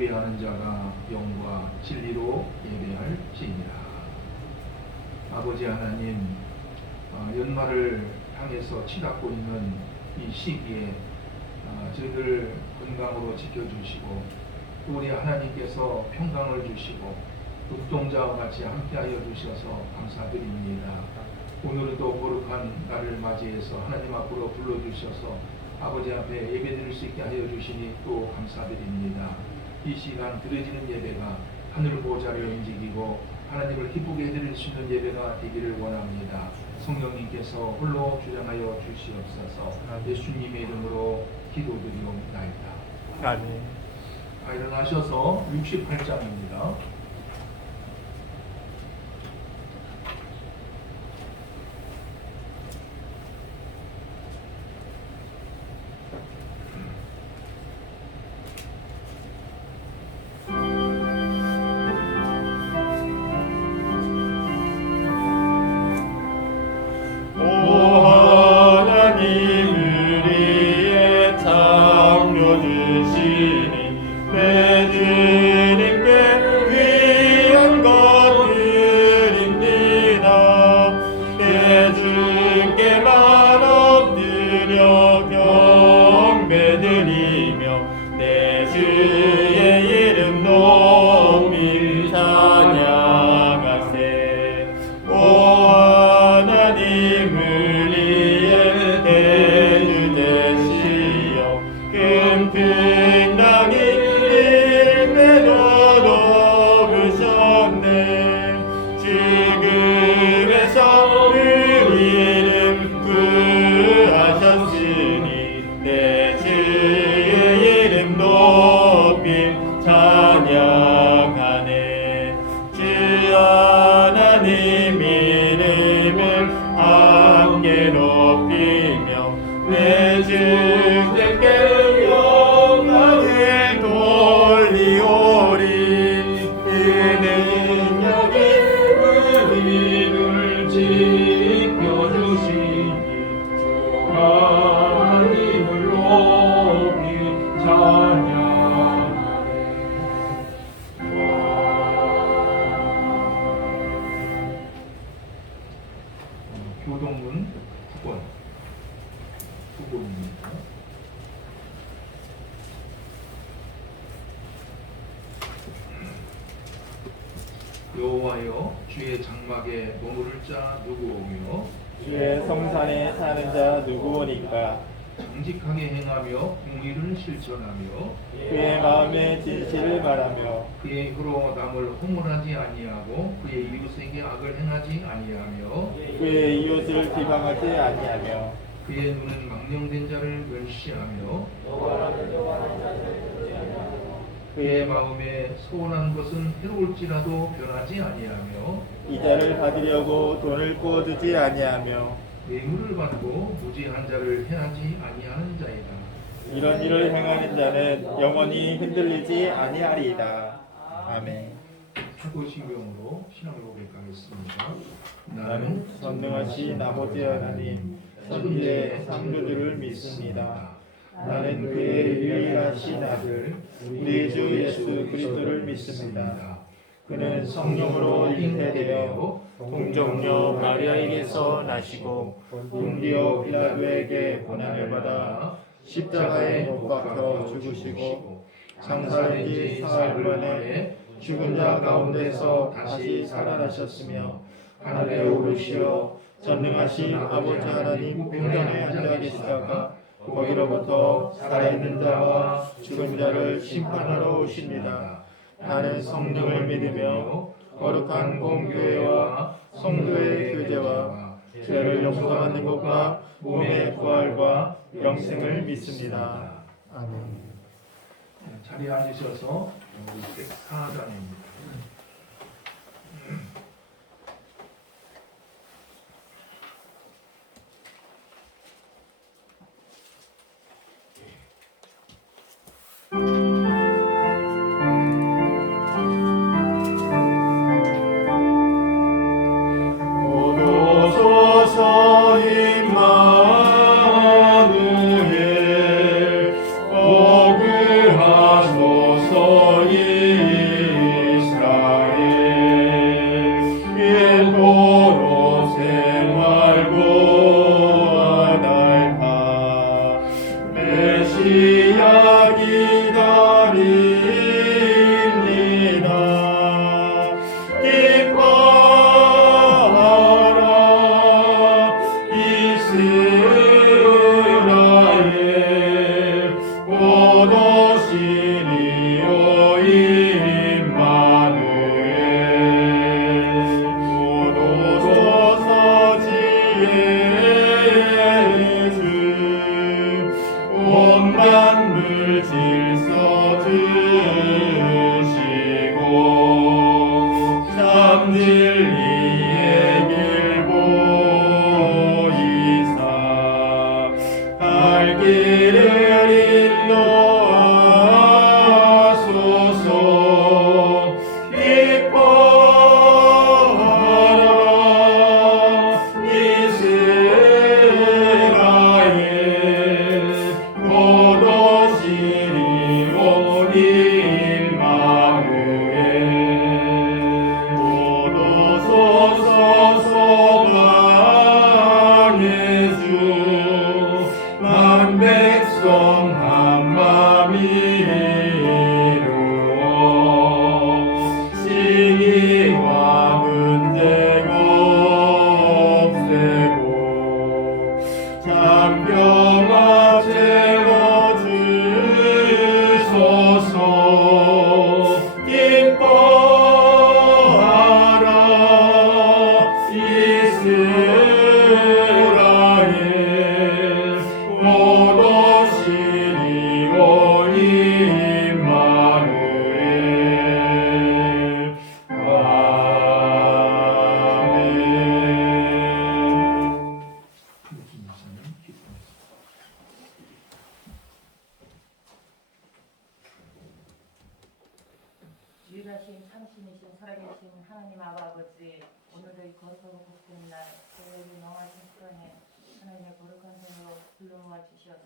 예배하는 자가 영과 진리로 예배할지니라. 아버지 하나님, 연말을 향해서 치닫고 있는 이 시기에 저희들 건강으로 지켜주시고 또 우리 하나님께서 평강을 주시고 눈동자와 같이 함께하여 주셔서 감사드립니다. 오늘도 거룩한 날을 맞이해서 하나님 앞으로 불러주셔서 아버지 앞에 예배드릴 수 있게 하여 주시니 또 감사드립니다. 이 시간 드려지는 예배가 하늘 보좌를 움직이고 하나님을 기쁘게 해드릴 수 있는 예배가 되기를 원합니다. 성령님께서 홀로 주장하여 주시옵소서. 예수님의 이름으로 기도드리옵나이다. 아멘. 일어나셔서 68장입니다. 교동문 9번입니다. 여호와여, 주의 장막에 머무를 자 누구오며 주의 성산에 사는 자 누구오니까. 정직하게 행하며 공의를 실천하며 그의 마음에 진실을 말하며 그의 혀로 남을 호문하지 아니하고 그의 이웃에게 악을 행하지 아니하며 그의 이웃을 비방하지 아니하며 그의 눈은 망령된 자를 멸시하며 그의 마음에 소원한 것은 해로울지라도 변하지 아니하며 이자를 받으려고 돈을 꼬두지 아니하며 뇌물을 받고 무지한 자를 해하지 아니하는 자이다. 이런 일을 행하는 자는 영원히 흔들리지 아니하리이다. 아멘. 사도신경으로 신앙을 고백하겠습니다. 나는 전능하신 아버지 하나님 천지의 창조주를 믿습니다. 나는 그의 유일하신 아들 우리 주 예수 그리스도를 믿습니다. 그는 성령으로 잉태되어 동정녀 마리아에게서 나시고 본디오 빌라도에게 고난을 받아 십자가에 못 박혀 죽으시고 장사된 지 사흘 만에 죽은 자 가운데서 다시 살아나셨으며 하늘에 오르시어 전능하신 아버지 하나님 우편에 앉아 계시다가 거기로부터 살아있는 자와 죽은 자를 심판하러 오십니다. 나는 성령을 믿으며 거룩한 공교회와 성도의 교제와 죄를 용서받는 것과 몸의 부활과 영생을 믿습니다. 아멘. 자리에 앉으셔서 우리 104장입니다. 임마누엘, 억울하소서 이스라엘 곧 오시리오 임마누엘 곧 오소서 지혜의 주 온 만물 질서 주시고 참 진리의 길 보이사 갈 길을 인도하소서 기뻐하라 이스라엘 곧 오시리 온 임마누엘 곧 오소서 소망의 주 만 백성 한 맘이 이루어 시기와 문제가 없애고 잠겨만 채워주소서 기뻐하라 이스라엘 곧 오시리 오 임마누엘 아멘. 유일하신 참신이신 살아계신 하나님 아버지, 오늘의 거룩하고 복된 날 저희에게 명하신 시간에 하나님의 거룩한 손으로 불러모아 주셔서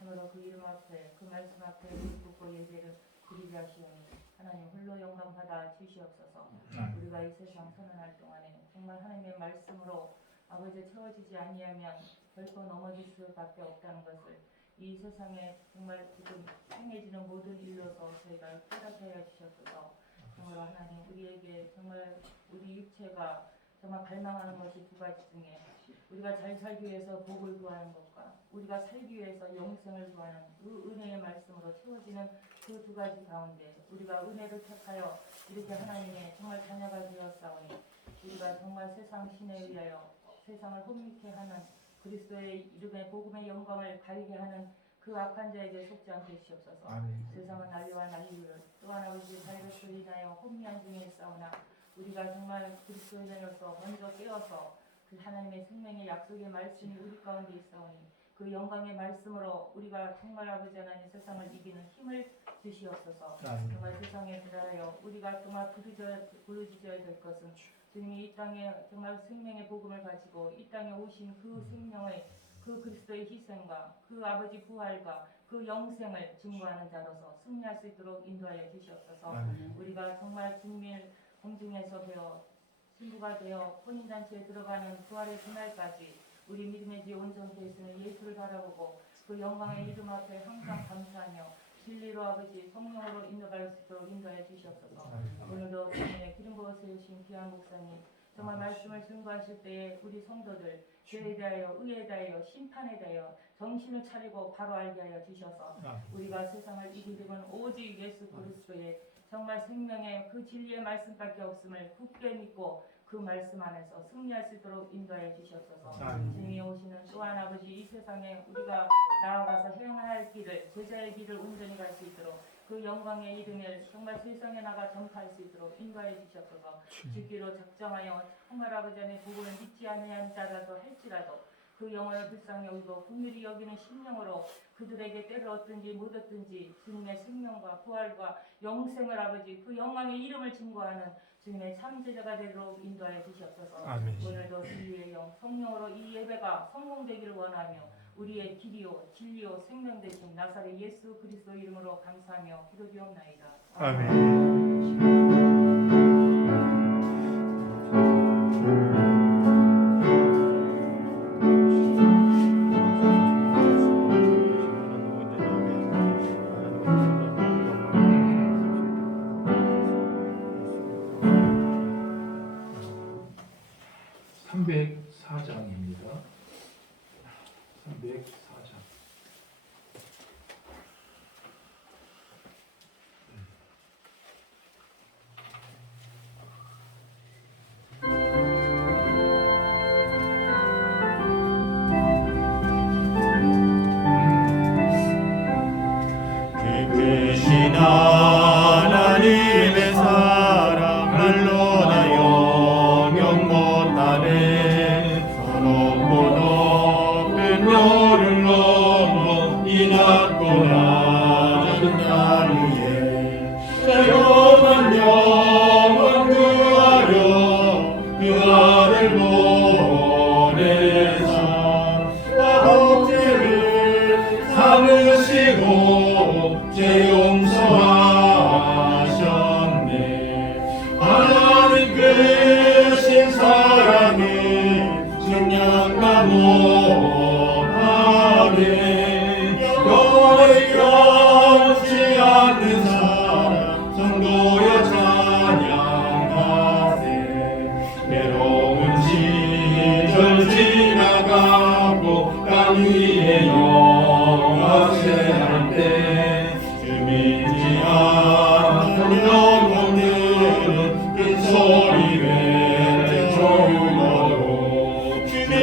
오늘도 그 이름 앞에 그 말씀 앞에 붙고 예배를 드리게 하시오니 하나님 홀로 영광 받아 주시옵소서. 우리가 이 세상 사는 날 동안에 정말 하나님의 말씀으로 아버지 채워지지 아니하면 결코 넘어질 수밖에 없다는 것을 이 세상에 정말 지금 행해지는 모든 일로서 저희가 깨닫게 하여 주셨소서. 정말 하나님 우리에게 정말 우리 육체가 정말 갈망하는 것이 두 가지 중에 우리가 잘 살기 위해서 복을 구하는 것과 우리가 살기 위해서 영생을 구하는 그 은혜의 말씀으로 채워지는 그 두 가지 가운데 우리가 은혜를 택하여 이렇게 하나님의 정말 자녀가 되었사오니 우리가 정말 세상 신에 의하여 세상을 혼미케 하는 그리스도의 이름의 복음의 영광을 가리게 하는 그 악한 자에게 속지 않게 주시옵소서. 세상은 난리와 난리를 또 하나 우리 바이러스로 인하여 혼미한 중에 있사오나 우리가 정말 그리스도인으로서 먼저 깨어서 그 하나님의 생명의 약속의 말씀이 우리 가운데 있사오니 그 영광의 말씀으로 우리가 정말 아버지 하나님 세상을 이기는 힘을 주시옵소서. 정말 세상에 대하여 우리가 정말 부르짖어야 될 것은 주님이 이 땅에 정말 생명의 복음을 가지고 이 땅에 오신 그 생명의 그 그리스도의 희생과 그 아버지 부활과 그 영생을 증거하는 자로서 승리할 수 있도록 인도하여 주시옵소서. 우리가 정말 진밀 공중에서 되어 신부가 되어 혼인잔치에 들어가는 부활의 그날까지 우리 믿음의 지 온전케 있으는 예수를 바라보고 그 영광의 이름 앞에 항상 감사하며 진리로 아버지 성령으로 인도할 수 있도록 인도하여 주시옵소서. 오늘도 주님의 기름 부어 세우신 귀한 목사님 정말 말씀을 증거하실 때에 우리 성도들 죄에 대하여 의에 대하여 심판에 대하여 정신을 차리고 바로 알게 하여 주셔서 우리가 세상을 이기려면 오직 예수 그리스도의 정말 생명의 그 진리의 말씀밖에 없음을 굳게 믿고 그 말씀 안에서 승리할 수 있도록 인도하여 주시옵소서. 주님이 오시는 또한 아버지 이 세상에 우리가 나아가서 행해야 할 길을 제자의 길을 온전히 갈 수 있도록 그 영광의 이름을 정말 세상에 나가 전파할 수 있도록 인도하여 주시옵소서. 주기로 작정하여 정말 아버지 안에 복음을 믿지 아니한 자라도 할지라도 그 영혼을 불쌍히 여기고 긍휼히 여기는 심령으로 그들에게 때를 얻든지 못 얻든지 주님의 생명과 부활과 영생을 아버지 그 영광의 이름을 증거하는 주님의 참제자가 되도록 인도하여 주시옵소서. 오늘도 진리의 영 성령으로 이 예배가 성공되기를 원하며 우리의 길이요 진리요 생명 되신 나사렛 예수 그리스도 이름으로 감사하며 기도드리옵나이다. 아멘. 않는 사람 성도여 찬양하세. 외로운 시절 지나가고 땅 위에 영화세 할때 주민지 않는 영혼들은 큰 소리 외쳐우러도 주민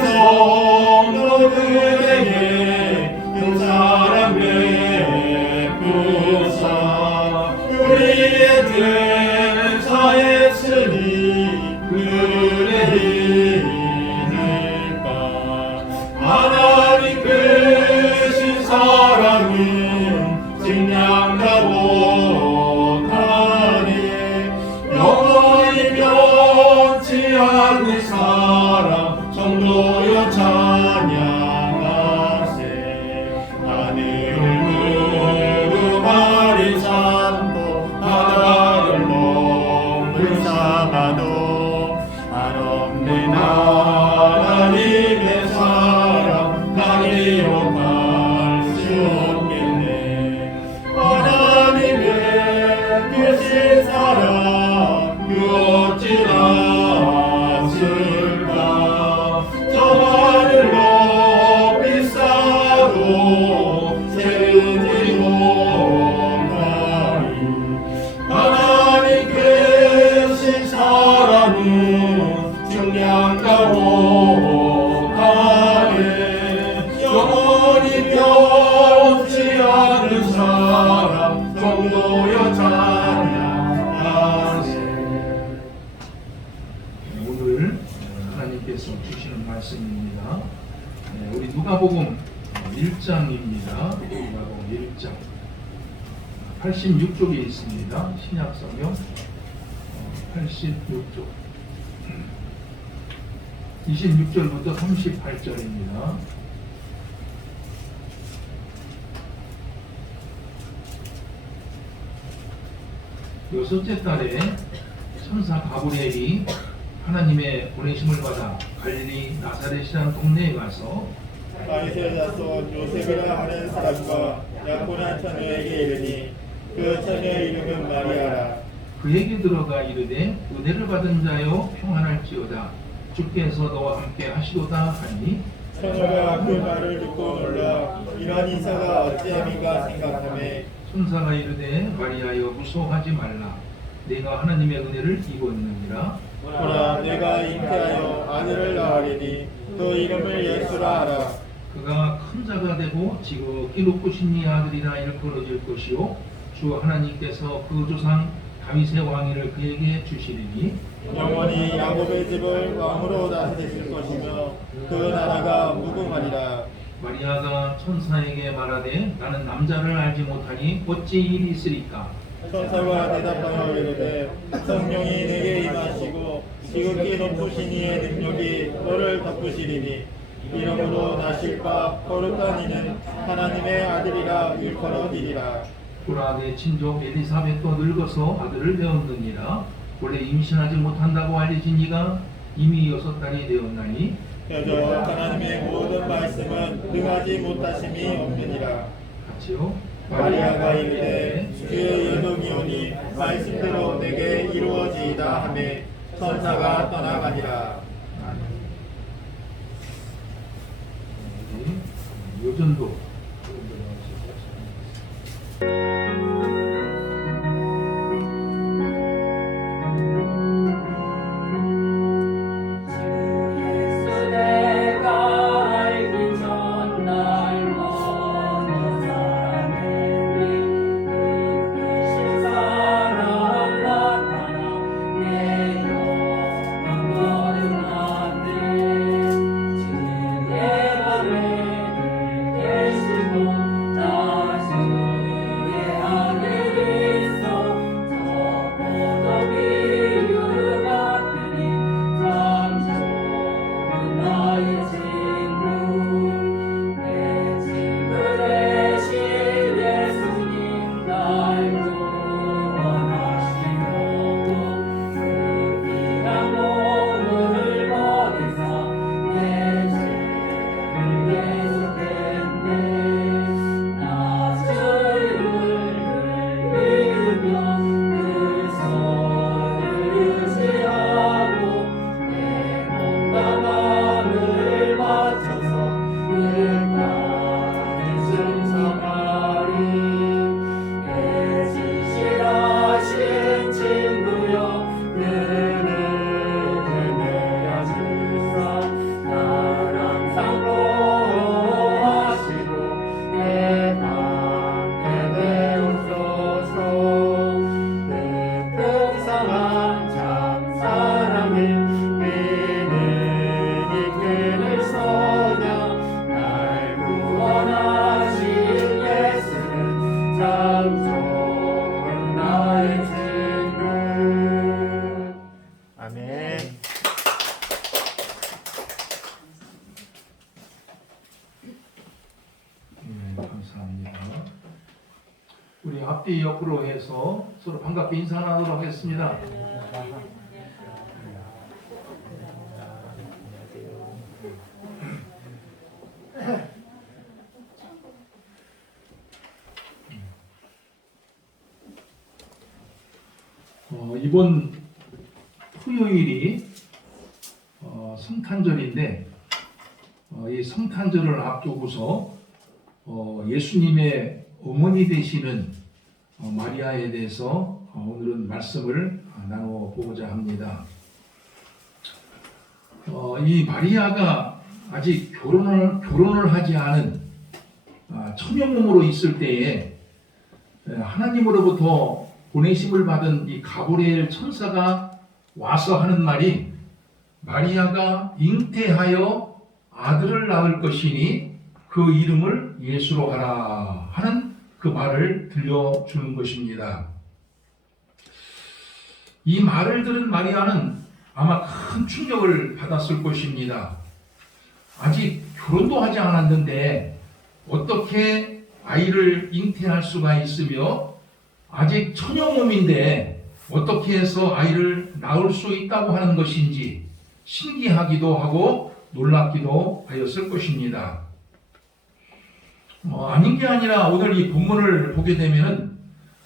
성도들에게 큰 사랑 베푸사 우리의 죄 사했으니 그들의 힘일까. 하나님 크신 사랑은 증량다 못하니 영원히 변치 않는 사랑 성도여 찬양하세. 하늘을 구름아린 산도 바다를 넘을 사마도 한없는 하나님의 사랑 다 기억할 수 없겠네. 하나님의 크신 사랑 그 어찌났을까. 저 하늘 높이 쌓아도 세우지 못하리. 하나님 크신 사랑은 증량다 못하네. 영원히 변치 않는 사랑 성도여 찬양하세. 오늘 하나님께서 주시는 말씀입니다. 우리 누가복음 1장입니다. 누가복음 1장 86쪽에 있습니다. 신약성경 86쪽 26절부터 38절입니다. 여섯째 달에 천사 가브리엘이 하나님의 보내심을 받아 갈릴리 나사렛이라는 동네에 가서 다윗의 자손 요셉이라 하는 사람과 약혼한 처녀에게 이르니 그 처녀의 이름은 마리아라. 그에게 들어가 이르되 은혜를 받은 자여 평안할지어다 주께서 너와 함께 하시도다 하니 처녀가 그 말을 듣고 놀라 이런 인사가 어찌함인가 생각하매 천사가 이르되 마리아여 무서워하지 말라 내가 하나님의 은혜를 입었느니라. 보라 내가 잉태하여 아들을 낳으리니 그 이름을 예수라 하라. 그가 큰 자가 되고 지극히 높으신 이 아들이라 일컬어질 것이요 주 하나님께서 그 조상 다윗의 왕위를 그에게 주시리니 영원히 야곱의 집을 왕으로 다스리실 것이며 그 나라가 무궁하리라. 마리아가 천사에게 말하되 나는 남자를 알지 못하니 어찌 일이 있으리까. 천사가 대답하여 이르되 성령이 내게 임하시고 지극히 높으신 이의 능력이 너를 덮으시리니 이러므로 나실 바 거룩한 이는 하나님의 아들이라 일컬어지리라. 보라 내 친족 엘리사벳도 늙어서 아들을 배웠느니라. 원래 임신하지 못한다고 알려진 이가 이미 6달이 되었나니 여저 하나님의 모든 말씀은 능하지 못하심이 없느니라. 같이요. 마리아가 이르되 주의 이름이 오니 말씀대로 내게 이루어지이다 하매 천사가 떠나가니라. 요전도 감사합니다. 우리 앞뒤 옆으로 해서 서로 반갑게 인사 나누도록 하겠습니다. 이번 토요일이 성탄절인데 이 성탄절을 앞두고서 예수님의 어머니 되시는 마리아에 대해서 오늘은 말씀을 나눠보고자 합니다. 이 마리아가 아직 결혼을 하지 않은 처녀 몸으로 있을 때에 하나님으로부터 보내심을 받은 이 가브리엘 천사가 와서 하는 말이 마리아가 잉태하여 아들을 낳을 것이니 그 이름을 예수로 하라 하는 그 말을 들려주는 것입니다. 이 말을 들은 마리아는 아마 큰 충격을 받았을 것입니다. 아직 결혼도 하지 않았는데 어떻게 아이를 잉태할 수가 있으며 아직 처녀 몸인데 어떻게 해서 아이를 낳을 수 있다고 하는 것인지 신기하기도 하고 놀랍기도 하였을 것입니다. 아닌 게 아니라 오늘 이 본문을 보게 되면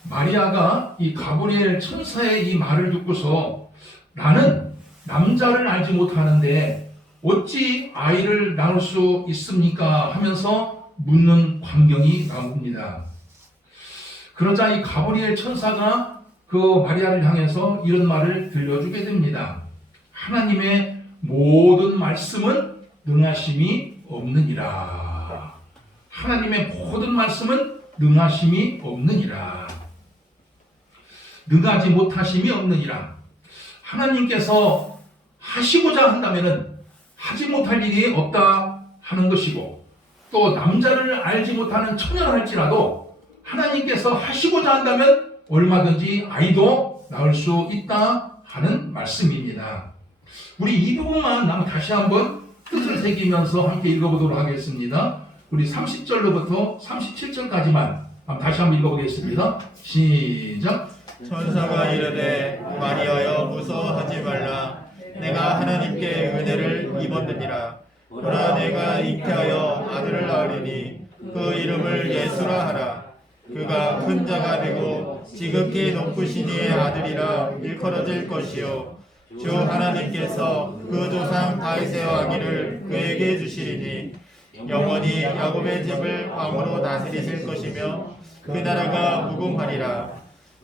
마리아가 이 가브리엘 천사의 이 말을 듣고서 나는 남자를 알지 못하는데 어찌 아이를 낳을 수 있습니까? 하면서 묻는 광경이 나옵니다. 그러자 이 가브리엘 천사가 그 마리아를 향해서 이런 말을 들려주게 됩니다. 하나님의 모든 말씀은 능하심이 없느니라. 하나님의 모든 말씀은 능하심이 없느니라. 능하지 못하심이 없느니라. 하나님께서 하시고자 한다면은 하지 못할 일이 없다 하는 것이고, 또 남자를 알지 못하는 처녀를 할지라도 하나님께서 하시고자 한다면 얼마든지 아이도 낳을 수 있다 하는 말씀입니다. 우리 이 부분만 다시 한번 뜻을 새기면서 함께 읽어보도록 하겠습니다. 우리 30절로부터 37절까지만 다시 한번 읽어보겠습니다. 시작. 천사가 이르되 마리아여 무서워하지 말라. 내가 하나님께 은혜를 입었느니라. 보라 내가 잉태하여 아들을 낳으리니 그 이름을 예수라 하라. 그가 큰 자가 되고 지극히 높으신 이의 아들이라 일컬어질 것이요 주 하나님께서 그 조상 다윗의 왕위를 그에게 주시리니 영원히 야곱의 집을 왕으로 다스리실 것이며 그 나라가 무궁하리라.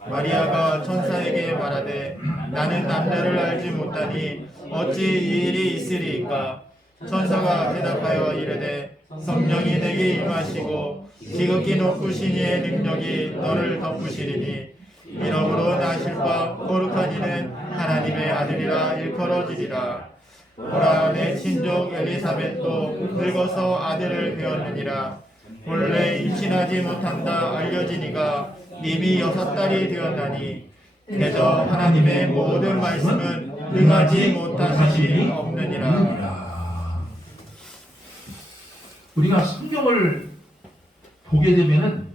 마리아가 천사에게 말하되 나는 남자를 알지 못하니 어찌 이 일이 있으리이까. 천사가 대답하여 이르되 성령이 내게 임하시고 지극히 높으신 이의 능력이 너를 덮으시리니 이러므로 나실 바 거룩한 이는 하나님의 아들이라 일컬어지리라. 보라 내 친족 엘리사벳도 늙어서 아들을 배웠느니라. 본래 임신하지 못한다 알려지니가 이미 6달이 되었나니 대저 하나님의 모든 말씀은 능하지 못하심이 없느니라. 우리가 성경을 보게 되면은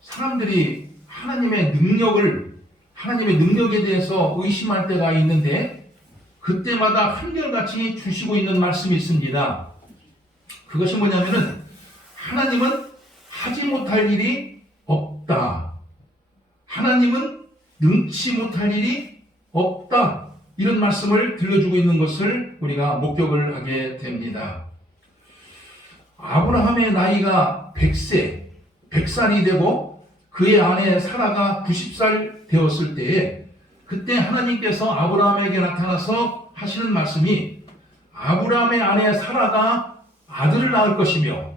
사람들이 하나님의 능력에 대해서 의심할 때가 있는데 그때마다 한결같이 주시고 있는 말씀이 있습니다. 그것이 뭐냐면은 하나님은 하지 못할 일이 없다. 하나님은 능치 못할 일이 없다. 이런 말씀을 들려주고 있는 것을 우리가 목격을 하게 됩니다. 아브라함의 나이가 100살이 되고 그의 아내 사라가 90살 되었을 때에 그때 하나님께서 아브라함에게 나타나서 하시는 말씀이 아브라함의 아내 사라가 아들을 낳을 것이며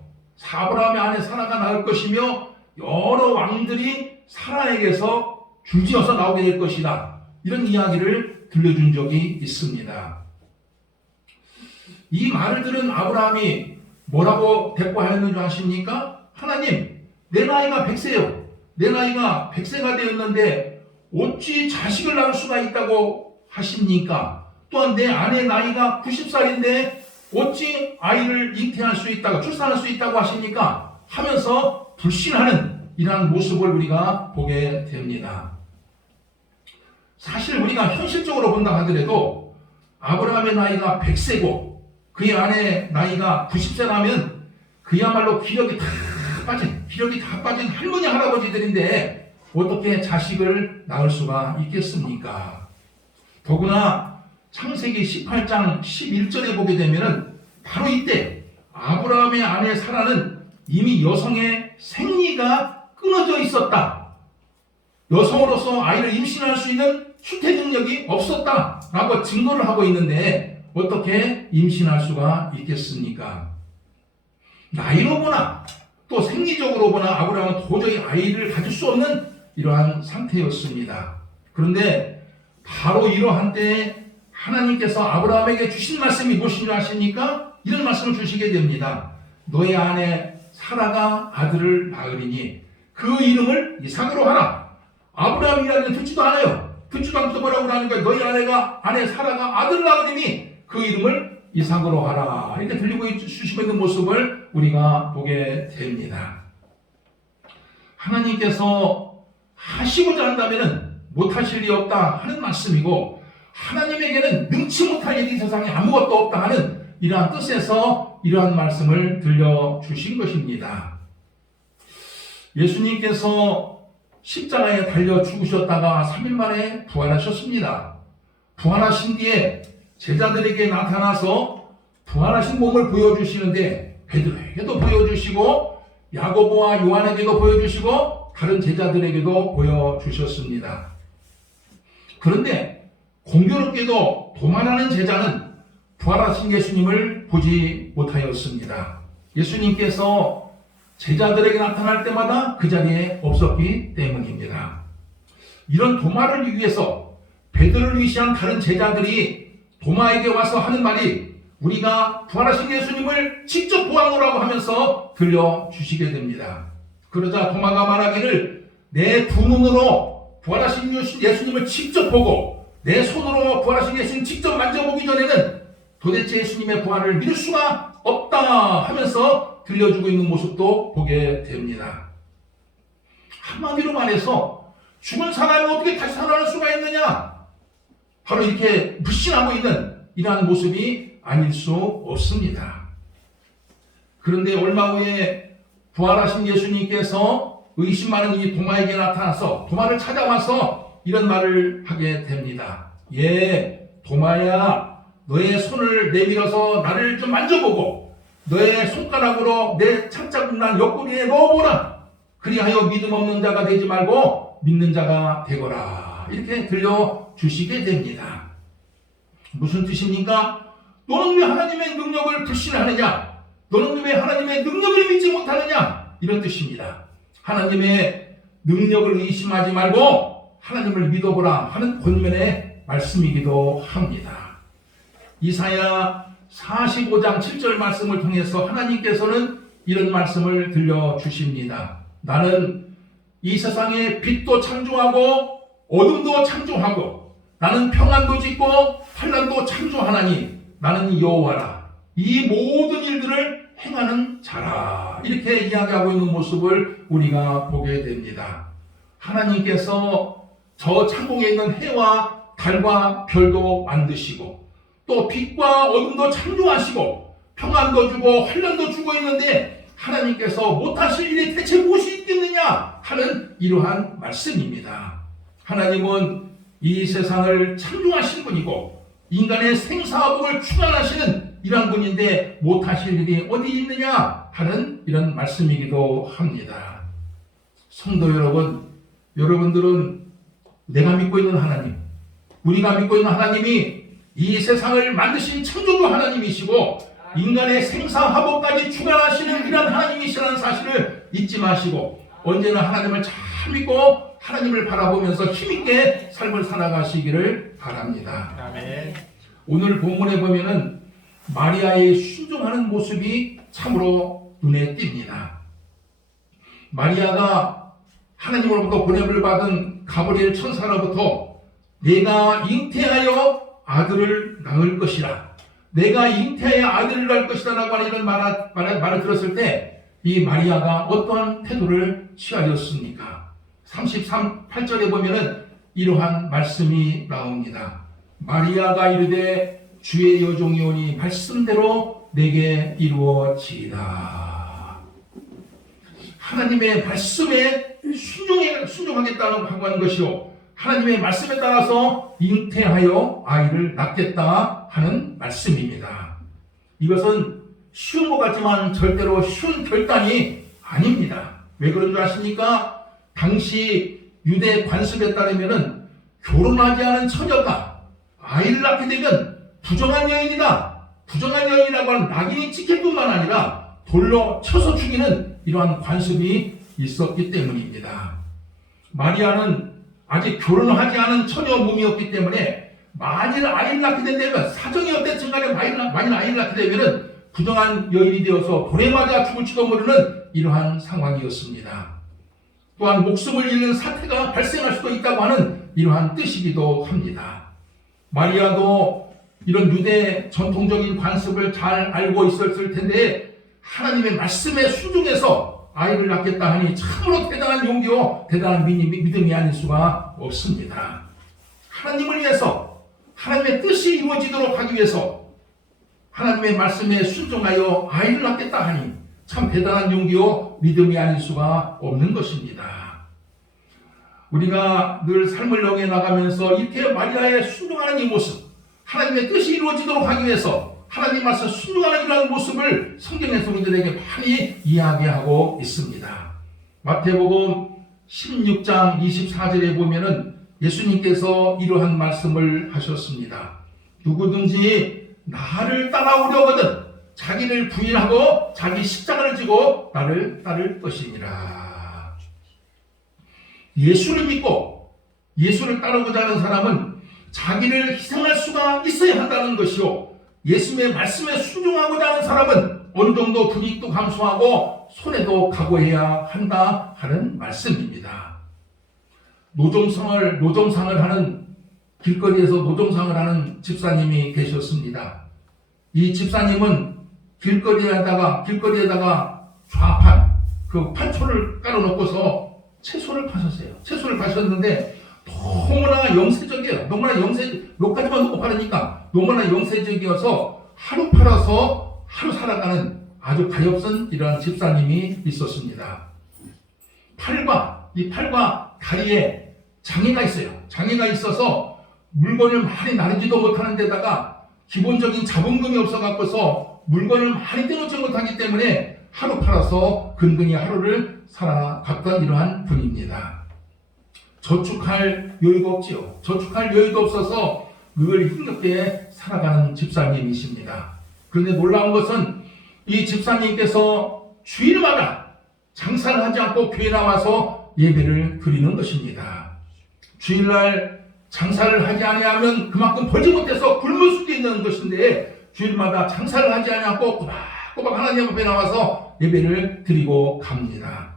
아브라함의 아내 사라가 낳을 것이며 여러 왕들이 사라에게서 줄지어서 나오게 될 것이다. 이런 이야기를 들려준 적이 있습니다. 이 말을 들은 아브라함이 뭐라고 대꾸하였는 줄 아십니까? 하나님, 내 나이가 100세요. 내 나이가 100세가 되었는데 어찌 자식을 낳을 수가 있다고 하십니까? 또한 내 아내 나이가 90살인데 어찌 아이를 잉태할 수 있다고 출산할 수 있다고 하십니까? 하면서 불신하는 이러한 모습을 우리가 보게 됩니다. 사실 우리가 현실적으로 본다 하더라도 아브라함의 나이가 100세고 그의 아내 나이가 90세라면 그야말로 기력이 다 빠진 할머니 할아버지들인데 어떻게 자식을 낳을 수가 있겠습니까? 더구나 창세기 18장 11절에 보게 되면은 바로 이때 아브라함의 아내 사라는 이미 여성의 생리가 끊어져 있었다. 여성으로서 아이를 임신할 수 있는 수태 능력이 없었다라고 증거를 하고 있는데 어떻게 임신할 수가 있겠습니까? 나이로 보나 또 생리적으로 보나 아브라함은 도저히 아이를 가질 수 없는 이러한 상태였습니다. 그런데 바로 이러한 때에 하나님께서 아브라함에게 주신 말씀이 무엇인지 아십니까? 이런 말씀을 주시게 됩니다. 너의 아내 사라가 아들을 낳으리니 그 이름을 이삭으로 하라. 아브라함 이야기는 듣지도 않아요. 듣지도 않고 뭐라고 하는 거야. 너희 아내 사라가 아들을 낳으리니 그 이름을 이삭으로 하라. 이렇게 들리고 주시고 있는 모습을 우리가 보게 됩니다. 하나님께서 하시고자 한다면 못하실 일이 없다 하는 말씀이고 하나님에게는 능치 못할 일이 세상에 아무것도 없다 하는 이러한 뜻에서 이러한 말씀을 들려주신 것입니다. 예수님께서 십자가에 달려 죽으셨다가 3일 만에 부활하셨습니다. 부활하신 뒤에 제자들에게 나타나서 부활하신 몸을 보여주시는데 베드로에게도 보여주시고 야고보와 요한에게도 보여주시고 다른 제자들에게도 보여주셨습니다. 그런데 공교롭게도 도마라는 제자는 부활하신 예수님을 보지 못하였습니다. 예수님께서 제자들에게 나타날 때마다 그 자리에 없었기 때문입니다. 이런 도마를 위해서 베드로를 위시한 다른 제자들이 도마에게 와서 하는 말이 우리가 부활하신 예수님을 직접 보아노라고 하면서 들려주시게 됩니다. 그러자 도마가 말하기를 내 두 눈으로 부활하신 예수님을 직접 보고 내 손으로 부활하신 예수님 직접 만져보기 전에는 도대체 예수님의 부활을 믿을 수가 없다 하면서 들려주고 있는 모습도 보게 됩니다. 한마디로 말해서 죽은 사람이 어떻게 다시 살아날 수가 있느냐? 바로 이렇게 불신하고 있는 이러한 모습이 아닐 수 없습니다. 그런데 얼마 후에 부활하신 예수님께서 의심 많은 이 도마에게 나타나서 도마를 찾아와서 이런 말을 하게 됩니다. 예, 도마야, 너의 손을 내밀어서 나를 좀 만져보고 너의 손가락으로 내 창자국 난 옆구리에 넣어보라. 그리하여 믿음 없는 자가 되지 말고 믿는 자가 되거라. 이렇게 들려주시게 됩니다. 무슨 뜻입니까? 너는 왜 하나님의 능력을 불신하느냐? 너는 왜 하나님의 능력을 믿지 못하느냐? 이런 뜻입니다. 하나님의 능력을 의심하지 말고 하나님을 믿어보라 하는 권면의 말씀이기도 합니다. 이사야 45장 7절 말씀을 통해서 하나님께서는 이런 말씀을 들려주십니다. 나는 이 세상에 빛도 창조하고 어둠도 창조하고 나는 평안도 짓고 환난도 창조하나니 나는 여호와라. 이 모든 일들을 행하는 자라. 이렇게 이야기하고 있는 모습을 우리가 보게 됩니다. 하나님께서 저 창공에 있는 해와 달과 별도 만드시고 또 빛과 어둠도 창조하시고 평안도 주고 환난도 주고 있는데 하나님께서 못하실 일이 대체 무엇이 있겠느냐 하는 이러한 말씀입니다. 하나님은 이 세상을 창조하신 분이고 인간의 생사화복을 주관하시는 이러한 분인데 못하실 일이 어디 있느냐 하는 이런 말씀이기도 합니다. 성도 여러분, 여러분들은 내가 믿고 있는 하나님, 우리가 믿고 있는 하나님이 이 세상을 만드신 창조주 하나님이시고 인간의 생사화복까지 주관하시는 이런 하나님이시라는 사실을 잊지 마시고 언제나 하나님을 잘 믿고 하나님을 바라보면서 힘있게 삶을 살아가시기를 바랍니다. 아멘. 오늘 본문에 보면은 마리아의 순종하는 모습이 참으로 눈에 띕니다. 마리아가 하나님으로부터 보냄을 받은 가브리엘 천사로부터 내가 잉태하여 아들을 낳을 것이라, 내가 잉태하여 아들을 낳을 것이다 라고 하는 이런 말을 들었을 때 이 마리아가 어떠한 태도를 취하였습니까? 33~8절에 보면은 이러한 말씀이 나옵니다. 마리아가 이르되 주의 여종이 오니 말씀대로 내게 이루어지이다. 하나님의 말씀에 순종하겠다고 하는 것이요, 하나님의 말씀에 따라서 잉태하여 아이를 낳겠다 하는 말씀입니다. 이것은 쉬운 것 같지만 절대로 쉬운 결단이 아닙니다. 왜 그런 줄 아십니까? 당시 유대 관습에 따르면 결혼하지 않은 처녀가 아이를 낳게 되면 부정한 여인이다, 부정한 여인이라고 하는 낙인이 찍힐 뿐만 아니라 돌로 쳐서 죽이는 이러한 관습이 있었기 때문입니다. 마리아는 아직 결혼하지 않은 처녀 몸이었기 때문에 만일 아이를 낳게 된다면, 사정이 어땠든 간에 만일 아이를 낳게 되면 부정한 여인이 되어서 돌에 맞아 죽을지도 모르는 이러한 상황이었습니다. 또한 목숨을 잃는 사태가 발생할 수도 있다고 하는 이러한 뜻이기도 합니다. 마리아도 이런 유대 전통적인 관습을 잘 알고 있었을 텐데 하나님의 말씀에 순종해서 아이를 낳겠다 하니 참으로 대단한 용기요, 대단한 믿음이 아닐 수가 없습니다. 하나님을 위해서, 하나님의 뜻이 이루어지도록 하기 위해서 하나님의 말씀에 순종하여 아이를 낳겠다 하니 참 대단한 용기요, 믿음이 아닐 수가 없는 것입니다. 우리가 늘 삶을 영해 나가면서 이렇게 마리아의 순종하는 이 모습, 하나님의 뜻이 이루어지도록 하기 위해서 하나님 말씀 순종하는 이러한 모습을 성경에서 우리들에게 많이 이야기하고 있습니다. 마태복음 16장 24절에 보면은 예수님께서 이러한 말씀을 하셨습니다. 누구든지 나를 따라오려거든 자기를 부인하고 자기 십자가를 지고 나를 따를 것이니라. 예수를 믿고 예수를 따르고자 하는 사람은 자기를 희생할 수가 있어야 한다는 것이요, 예수님의 말씀에 순종하고자 하는 사람은 어느 정도 불이익도 감수하고 손해도 각오해야 한다 하는 말씀입니다. 노점상을 하는, 길거리에서 노점상을 하는 집사님이 계셨습니다. 이 집사님은 길거리에다가 좌판, 그 판초를 깔아놓고서 채소를 파셨어요. 채소를 파셨는데 너무나 영세적이에요. 몇 가지만 놓고 파니까 너무나 영세적이어서 하루 팔아서 하루 살아가는 아주 가엾은 이러한 집사님이 있었습니다. 팔과 다리에 장애가 있어요. 장애가 있어서 물건을 많이 나르지도 못하는 데다가 기본적인 자본금이 없어갖고서 물건을 많이 떼놓지 못하기 때문에 하루 팔아서 근근히 하루를 살아갔던 이러한 분입니다. 저축할 여유가 없지요. 저축할 여유도 없어서 늘 힘겹게 살아가는 집사님이십니다. 그런데 놀라운 것은 이 집사님께서 주일마다 장사를 하지 않고 교회 나와서 예배를 드리는 것입니다. 주일날 장사를 하지 아니하면 그만큼 벌지 못해서 굶을 수도 있는 것인데 주일마다 장사를 하지 않고 꼬박꼬박 하나님 앞에 나와서 예배를 드리고 갑니다.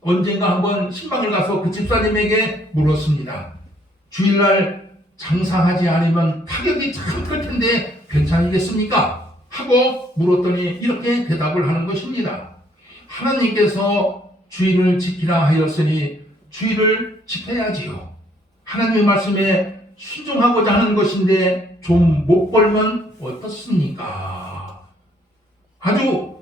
언젠가 한번 신방을 가서 그 집사님에게 물었습니다. 주일날 장사하지 않으면 타격이 참 클 텐데 괜찮으겠습니까? 하고 물었더니 이렇게 대답을 하는 것입니다. 하나님께서 주일을 지키라 하였으니 주일을 지켜야지요. 하나님의 말씀에 순종하고자 하는 것인데 좀 못 벌면 어떻습니까? 아주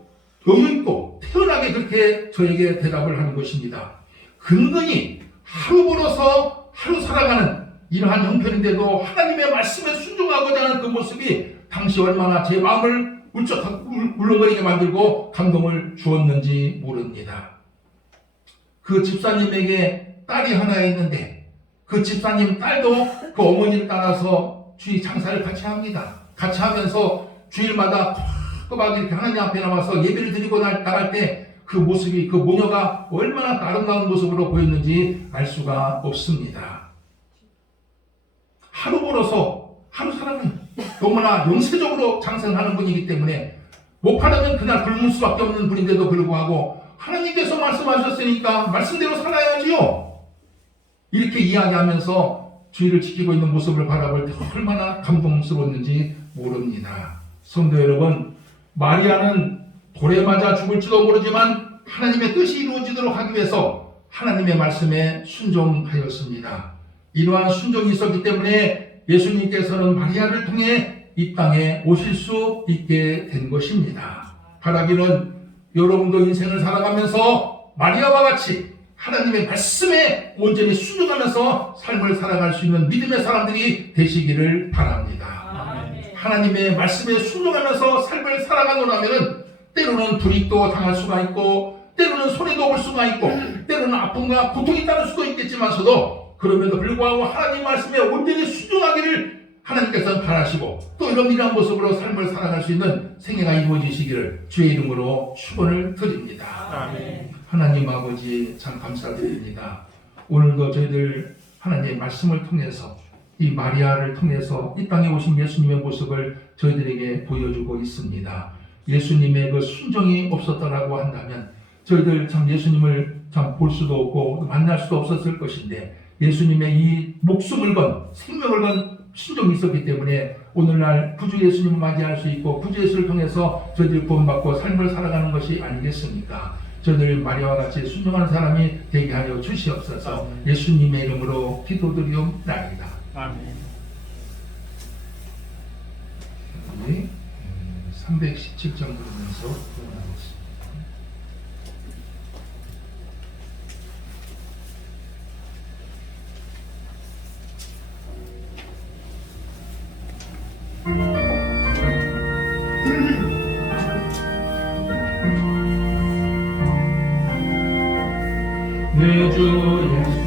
여유있고 태연하게 그렇게 저에게 대답을 하는 것입니다. 근근히 하루 벌어서 하루 살아가는 이러한 형편인데도 하나님의 말씀에 순종하고자 하는 그 모습이 당시 얼마나 제 마음을 울렁거리게 만들고 감동을 주었는지 모릅니다. 그 집사님에게 딸이 하나 있는데 그 집사님 딸도 그 어머니를 따라서 주일 장사를 같이 합니다. 같이 하면서 주일마다 꼬박 이렇게 하나님 앞에 나와서 예배를 드리고 나갈 때 그 모습이, 그 모녀가 얼마나 아름다운 모습으로 보였는지 알 수가 없습니다. 하루 벌어서 하루 살아가는 너무나 영세적으로 장사를 하는 분이기 때문에 못 팔으면 그날 굶을 수밖에 없는 분인데도 불구하고 하나님께서 말씀하셨으니까 말씀대로 살아야지요. 이렇게 이야기하면서 주의를 지키고 있는 모습을 바라볼 때 얼마나 감동스러웠는지 모릅니다. 성도 여러분, 마리아는 돌에 맞아 죽을지도 모르지만 하나님의 뜻이 이루어지도록 하기 위해서 하나님의 말씀에 순종하였습니다. 이러한 순종이 있었기 때문에 예수님께서는 마리아를 통해 이 땅에 오실 수 있게 된 것입니다. 바라기는 여러분도 인생을 살아가면서 마리아와 같이 하나님의 말씀에 온전히 순종하면서 삶을 살아갈 수 있는 믿음의 사람들이 되시기를 바랍니다. 하나님의 말씀에 순종하면서 삶을 살아가노라면 때로는 불이익도 당할 수가 있고 때로는 손해도 볼 수가 있고 때로는 아픔과 고통이 따를 수도 있겠지만서도 그럼에도 불구하고 하나님 말씀에 온전히 순종하기를 하나님께서는 바라시고 또 이런 이러한 모습으로 삶을 살아갈 수 있는 생애가 이루어지시기를 주의 이름으로 축원을 드립니다. 아멘. 하나님 아버지 참 감사드립니다. 오늘도 저희들 하나님의 말씀을 통해서 이 마리아를 통해서 이 땅에 오신 예수님의 모습을 저희들에게 보여주고 있습니다. 예수님의 그 순종이 없었다라고 한다면 저희들 참 예수님을 참 볼 수도 없고 만날 수도 없었을 것인데 예수님의 이 목숨을 건 생명을 건 순종이 있었기 때문에 오늘날 구주 예수님을 맞이할 수 있고 구주 예수를 통해서 저희들이 구원받고 삶을 살아가는 것이 아니겠습니까? 저희들 마리아와 같이 순종하는 사람이 되게 하여 주시옵소서. 예수님의 이름으로 기도드리옵나이다. 아멘. 우리 317장 부르면서 구원하겠습니다. 내 주 예수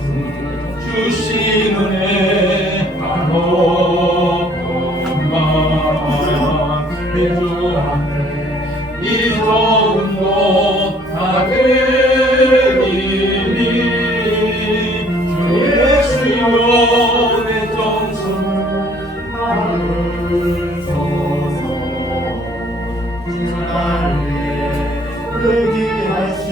주신 은혜 한없건만 내 주 앞에 이 좋은 곳 다 되리니 주 예수여 내 정성을 받으소서 주 나를 의기하시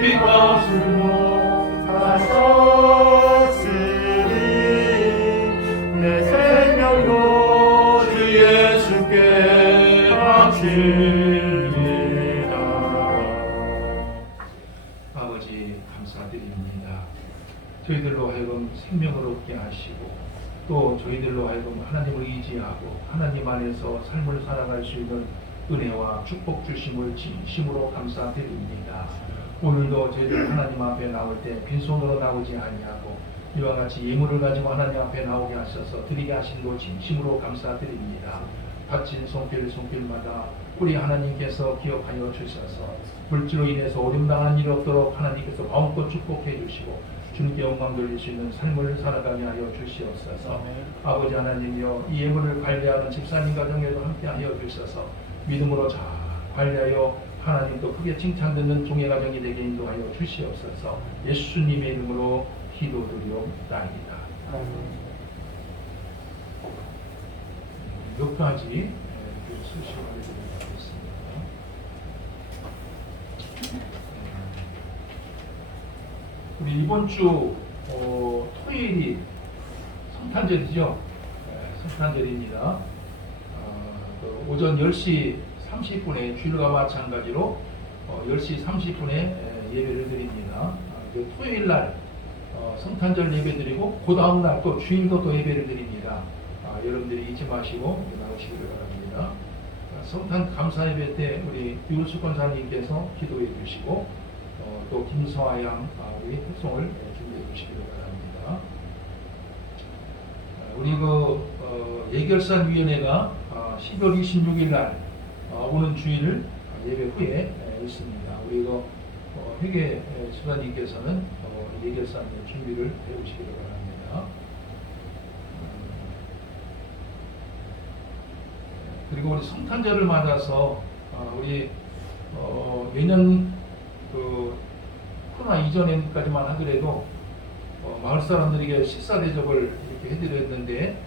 빛과술로 하셨으니 내 생명도 주 예수께 바칩니다. 아버지 감사드립니다. 저희들로 하여금 생명을 얻게 하시고 또 저희들로 하여금 하나님을 의지하고 하나님 안에서 삶을 살아갈 수 있는 은혜와 축복 주심을 진심으로 감사드립니다. 오늘도 저희들 하나님 앞에 나올 때 빈손으로 나오지 아니하고 이와 같이 예물을 가지고 하나님 앞에 나오게 하셔서 드리게 하신 것 진심으로 감사드립니다. 다친 손길마다 우리 하나님께서 기억하여 주셔서 물질로 인해서 어림당한 일이 없도록 하나님께서 마음껏 축복해 주시고 주님께 영광 돌릴 수 있는 삶을 살아가게 하여 주시옵소서. 아버지 하나님이여 이 예물을 관리하는 집사님 가정에도 함께하여 주셔서 믿음으로 잘 관리하여 하나님 또 크게 칭찬듣는 종의 가정이 되게 인도하여 주시옵소서. 예수님의 이름으로 기도드리옵나이다. 몇 가지 수시로 해드리도록 하겠습니다. 우리 이번 주 토요일이 성탄절이죠. 성탄절입니다. 오전 10시 30분에 주일과 마찬가지로 10시 30분에 예배를 드립니다. 토요일 날 성탄절 예배 드리고 그 다음 날 또 주일도 또 예배를 드립니다. 여러분들이 잊지 마시고 나오시기를 바랍니다. 성탄 감사 예배 때 우리 유은수 권사님께서 기도해 주시고 또 김서아 양 우리 회송을 준비해 주시기를 바랍니다. 우리 예결산위원회가 12월 26일 날 오는 주일 예배 후에 있습니다. 우리 회계 수사님께서는 예결산 준비를 해오시기를 바랍니다. 그리고 우리 성탄절을 맞아서 우리 매년 코로나 이전까지만 하더라도 마을 사람들에게 식사 대접을 이렇게 해드렸는데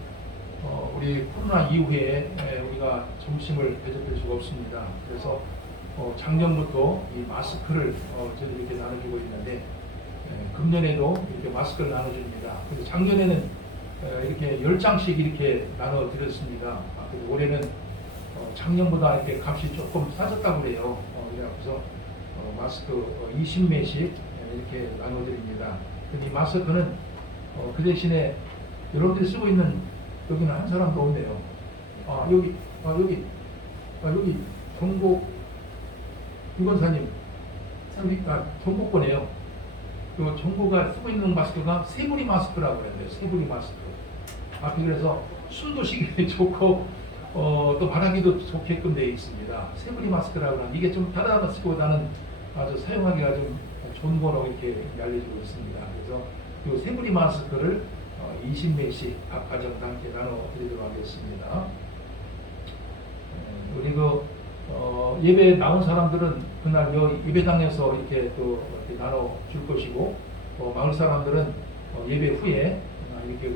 우리 코로나 이후에 우리가 점심을 대접할 수가 없습니다. 그래서 작년부터 이 마스크를 저희들이 이렇게 나눠주고 있는데 금년에도 이렇게 마스크를 나눠줍니다. 근데 작년에는 이렇게 10장씩 이렇게 나눠 드렸습니다. 그리고 올해는 작년보다 이렇게 값이 조금 싸졌다고 그래요. 그래서 마스크 20매씩 이렇게 나눠 드립니다. 근데 이 마스크는 그 대신에 여러분들이 쓰고 있는 여기는 한 사람도 없네요. 여기 종국 유권사님, 종국 거네요. 그 종국가 쓰고 있는 마스크가 세부리 마스크라고 그랬는데 세부리 마스크. 그래서 숨도 쉬기 좋고 또 바람기도 좋게끔 되어 있습니다. 세부리 마스크라고 하는 이게 좀 다른 마스크보다는 아주 사용하기가 좀 좋은 거라고 이렇게 알려주고 있습니다. 그래서 이 세부리 마스크를 20매씩 각 가정당 함께 나눠드리도록 하겠습니다. 그리고 예배 나온 사람들은 그날 예배당에서 이렇게 또 이렇게 나눠 줄 것이고 마을 사람들은 예배 후에 이렇게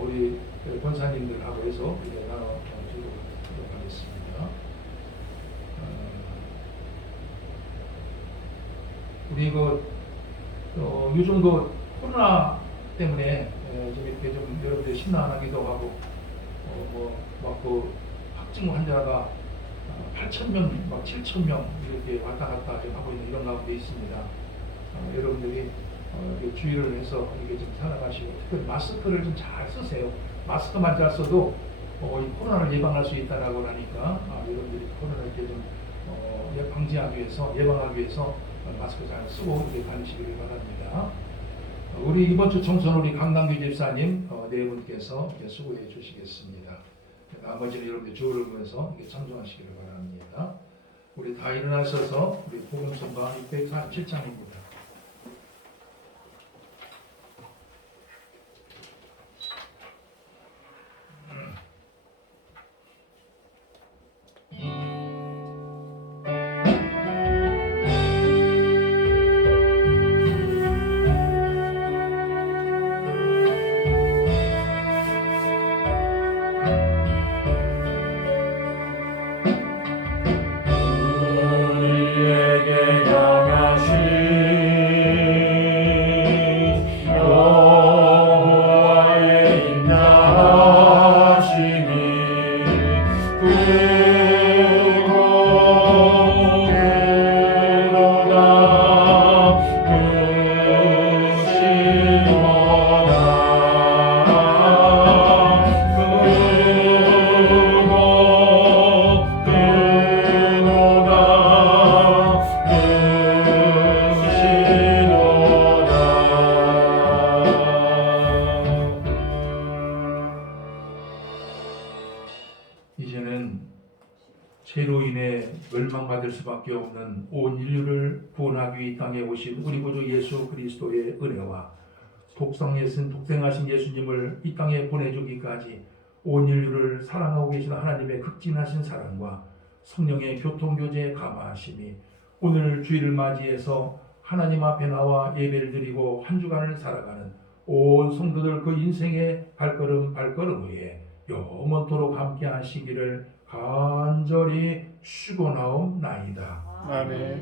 우리 권사님들하고 해서 이렇게 나눠 주도록 하겠습니다. 우리 요즘 코로나 때문에 좀 이렇게 좀 여러분들 심란하기도 하고 확진 환자가 8,000명, 7,000명 이렇게 왔다 갔다 좀 하고 있는 이런 가운데 있습니다. 여러분들이 주의를 해서 이게 좀 살아가시고 특별히 마스크를 좀 잘 쓰세요. 마스크만 잘 써도 이 코로나를 예방할 수 있다라고 하니까 여러분들이 코로나를 이렇게 좀 방지하기 위해서 예방하기 위해서 마스크 잘 쓰고 이렇게 다니시기를 바랍니다. 우리 이번 주 총선 우리 강남규 집사님 네 분께서 수고해 주시겠습니다. 나머지는 여러분들 주를 보면서 참조하시기를 바랍니다. 우리 다 일어나셔서 우리 복음성가 647장입니다. 우리에게 죄로 인해 멸망받을 수밖에 없는 온 인류를 구원하기 위해 이 땅에 오신 우리 구주 예수 그리스도의 은혜와 독생하신 예수님을 이 땅에 보내주기까지 온 인류를 사랑하고 계신 하나님의 극진하신 사랑과 성령의 교통교제에 감화하심이 오늘 주일을 맞이해서 하나님 앞에 나와 예배를 드리고 한 주간을 살아가는 온 성도들 그 인생의 발걸음 위에 영원토록 함께 하시기를 간절히 축원하옵나이다. 아멘.